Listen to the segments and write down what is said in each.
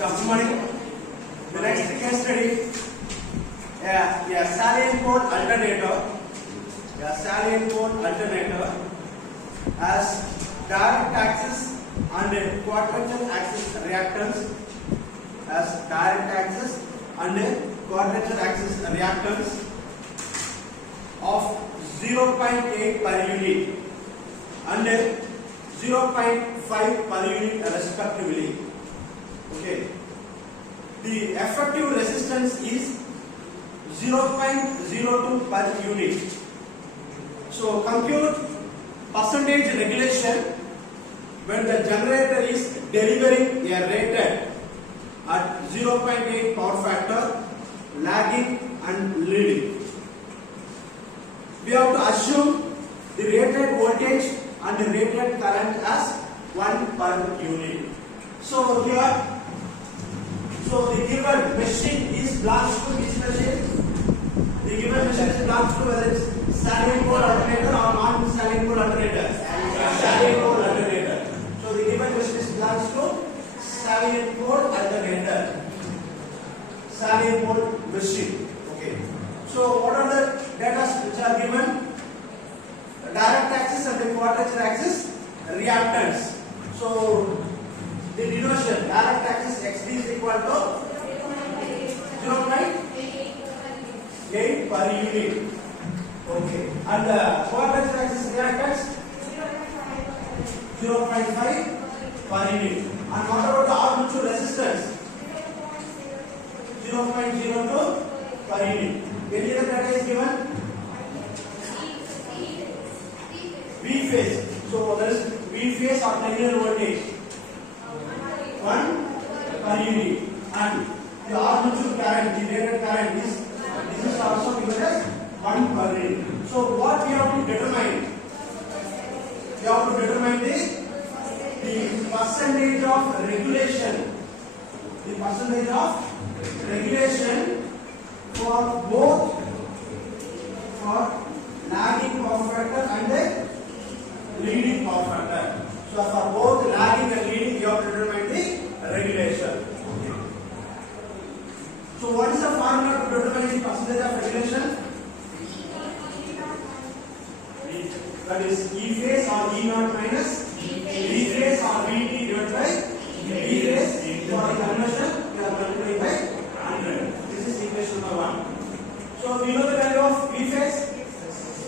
Good morning. The next case study, a salient pole alternator. A salient pole alternator has direct axis and quadrature axis reactance. Has direct axis and quadrature axis reactance of 0.8 per unit and 0.5 per unit respectively. Okay. The effective resistance is 0.02 per unit. So compute percentage regulation when the generator is delivering a rated at 0.8 power factor, lagging and leading. We have to assume the rated voltage and the rated current as 1 per unit. So here, the given machine is belongs to which machine? The given machine is belongs to whether it's salient pole alternator or non-salient pole alternator. Salient pole alternator. So the given machine is belongs to salient pole alternator. Salient pole machine. Okay. So what are the data which are given? The direct axis and the quadrature axis reactance. So the denotation direct axis XD is equal to 0.8 per unit. Okay. And the quadrature axis reactance 0.5 per unit. And what about the armature resistance? 0.02 per unit. Any other data is given? V phase. So there is V phase or terminal voltage 1 per unit, and the armature current, the rated current is this is also given as 1 per unit. So what we have to determine? We have to determine the percentage of regulation. The percentage of regulation for both lagging power factor and the leading power factor. So for both lagging and leading, you have to determine the regulation. Okay. So what is the formula to determine the percentage of regulation? That is E phase or E naught minus V phase or VT divided by V phase. For the conversion, we are multiplying by 100. This is equation number 1. So we know the value of V phase.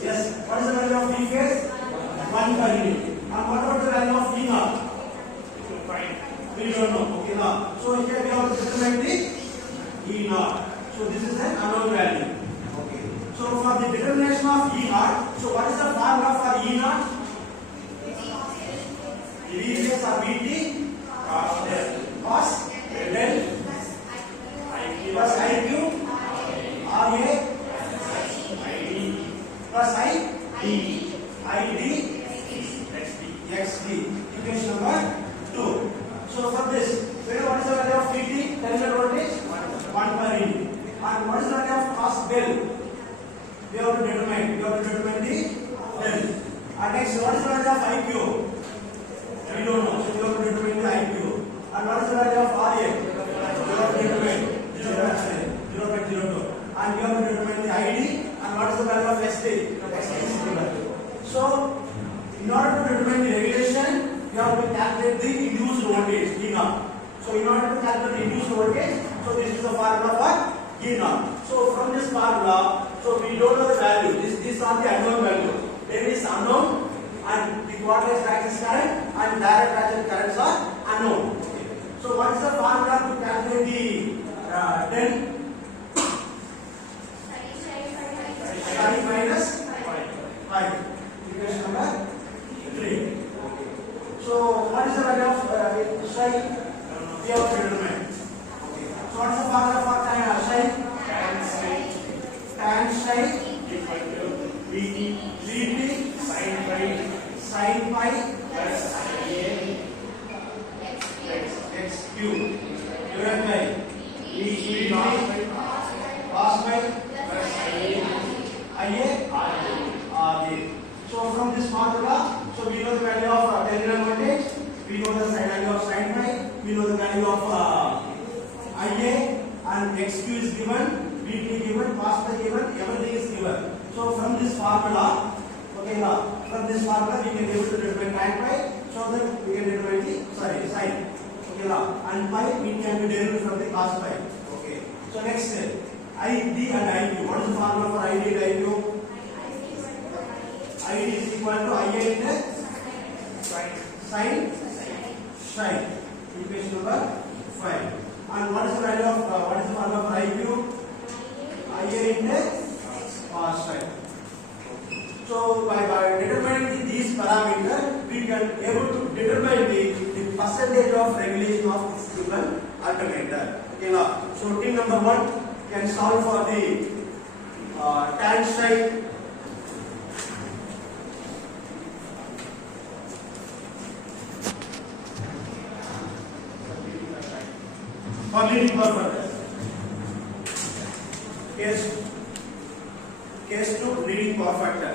Yes. What is the value of V phase? 1 per unit. And what about the value of E naught? We don't know. Okay, now. So here we have to determine the E naught. So this is an unknown value. Okay. So for the determination of E naught, so what is the formula for E naught? V phase or VT cos del plus IQ RA plus ID XD. Equation number 2. So for this, what is the value of VT? Terminal voltage 1 per unit. And what is the value of cos del? We have to determine. We have to determine the del. And next, what is the value of IQ? We don't know. So we have to determine the IQ. And what is the value of RA? We have to determine 0.02. And we have to determine the ID. And what is the value of XD? XD is given. So in order to determine the regulation, we have to calculate the induced voltage E naught. So in order to calculate the induced voltage, so this is the formula for E naught. So from this formula, so we don't know the value. This is not the unknown value. There is unknown, and the quadrature axis current and direct axis currents are unknown. Okay. So what is the formula to calculate the del? Psi minus 5. Equation number 3. So what is the value of psi? We have to determine. Okay. So what is the formula for psi? Tan psi VT sin pi plus x cube divided by VT cos pi plus IA RA. So from this formula, so we know the value of terminal voltage, we know the value of sin phi, we know the value of IA and XQ is given, VT given, cos phi given, everything is given. So from this formula, okay, now from this formula we can able to determine tan phi, so that we can determine the sin. Okay, now and phi we can be derived from the cos phi. Okay. So next ID and IQ. What is the formula for ID and IQ? ID is equal to IA into sin. Equation number 5. And what is the value of what is the formula for IQ? IA into cos phi. So by determining these parameters, we can able to determine the percentage of regulation of this given alternator. Okay, now so team number 1 can solve for the tan psi. For leading purpose. Case 2 leading power factor.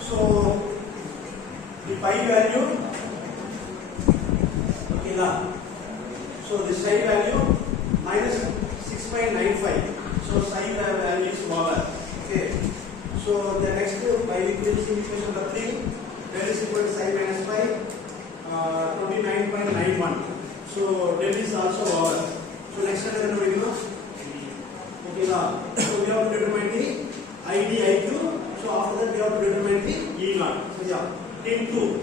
So the pi value, okay na. So the psi value minus 6.95. So psi value is smaller. Okay. So the next by equation number 3, del is equal to psi minus pi, 29.91. So del is also over. So next time we will okay na. So we have to determine the ID IQ. So after that we have to determine the E0. So yeah, team 2.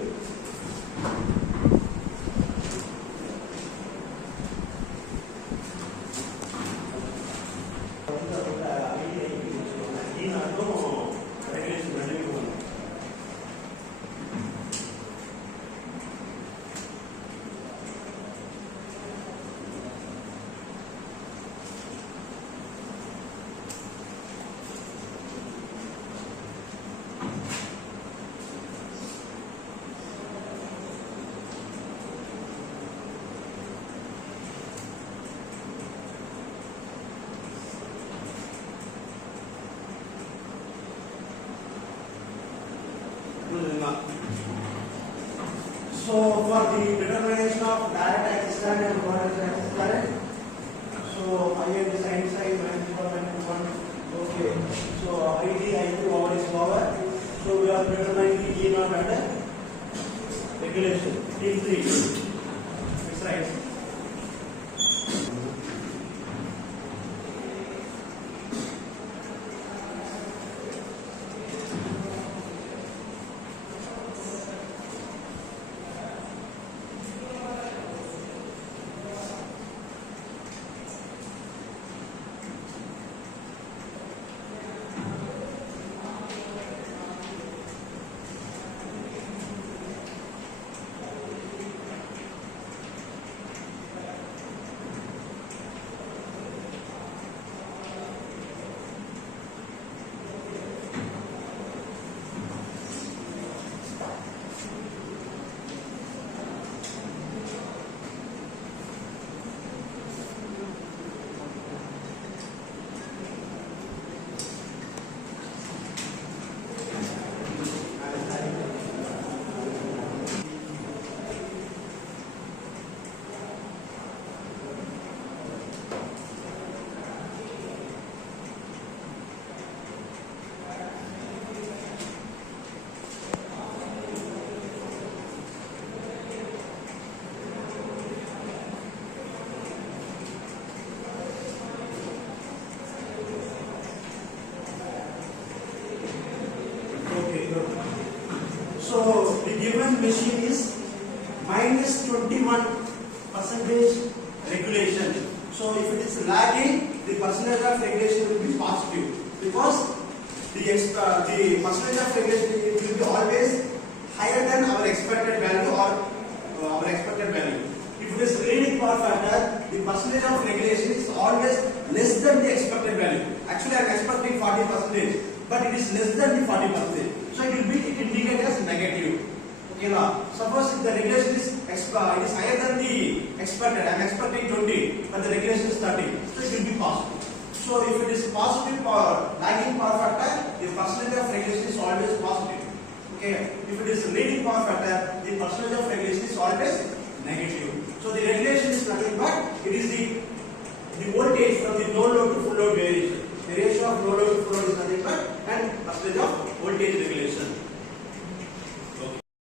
So for the determination of direct axis and That's right. So the given machine is minus 21% regulation. So if it is lagging, the percentage of regulation will be positive because the percentage of regulation will be always higher than our expected value or our expected value. If it is leading power factor, the percentage of regulation is always less than the expected value. Actually, I am expecting 40%, but it is less than the 40%. So it will be indicated as negative. Okay, now suppose if the regulation is higher than the expected, I am expecting 20, but the regulation is 30, so it will be positive. So if it is positive or lagging power factor, the percentage of regulation is always positive. Okay, if it is leading power factor, the percentage of regulation is always negative. So the regulation is nothing but it is the voltage from the no load to full load variation. The ratio of no load to full load is nothing but and percentage of voltage regulation.